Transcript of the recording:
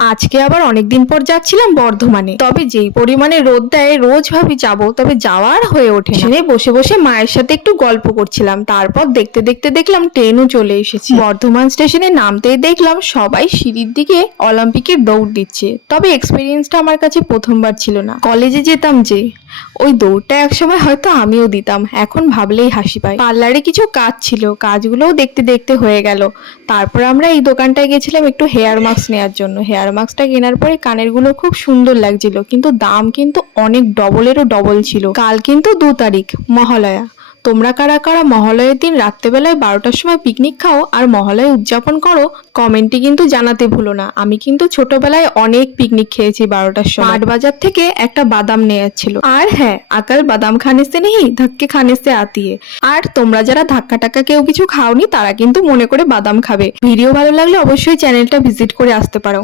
আজকে আবার অনেকদিন পর যাচ্ছিলাম বর্ধমানে, তবে যেই পরিমাণে রোদ দেয় রোজ ভাবি যাবো, তবে যাওয়ার হয়ে ওঠে না। ট্রেনে বসে বসে মায়ের সাথে একটু গল্প করছিলাম, তারপর দেখতে দেখতে দেখলাম ট্রেনও চলে এসেছে। বর্ধমান স্টেশনে নামতেই দেখলাম সবাই সিঁড়ির দিকে অলিম্পিকের দৌড় দিচ্ছে। তবে এক্সপিরিয়েন্সটা আমার কাছে প্রথমবার ছিল না। কলেজে যেতাম যে, ওই দৌড়টা একসময় হয়তো আমিও দিতাম, এখন ভাবলেই হাসি পায়। পার্লারে কিছু কাজ ছিল, কাজগুলোও দেখতে দেখতে হয়ে গেল। তারপর আমরা এই দোকানটায় গেছিলাম একটু হেয়ার মাস্ক নেওয়ার জন্য। হেয়ার মাস্কটা কেনার পরে কানের গুলো খুব সুন্দর লাগছিল, কিন্তু দাম কিন্তু অনেক ডবলেরও ডবল ছিল। কাল কিন্তু 2 তারিখ, মহালয়া। তোমরা কারা কারা মহালয়ের দিন রাত্রেবেলায় 12টার সময় পিকনিক খাও আর মহালয়া উদযাপন করো, কমেন্টে কিন্তু জানাতে ভুলো না। আমি কিন্তু ছোটবেলায় অনেক পিকনিক খেয়েছি 12টার সময়। 8 বাজার থেকে একটা বাদাম নেওয়া ছিল। আর হ্যাঁ, আকাল বাদাম খানে সে নেই, ধাক্কে খানে সে আতি है। আর তোমরা যারা ধাক্কা টাক্কা কেউ কিছু খাওনি, তারা কিন্তু মনে করে বাদাম খাবে। ভিডিও ভালো লাগলে অবশ্যই চ্যানেলটা ভিজিট করে আসতে পারো।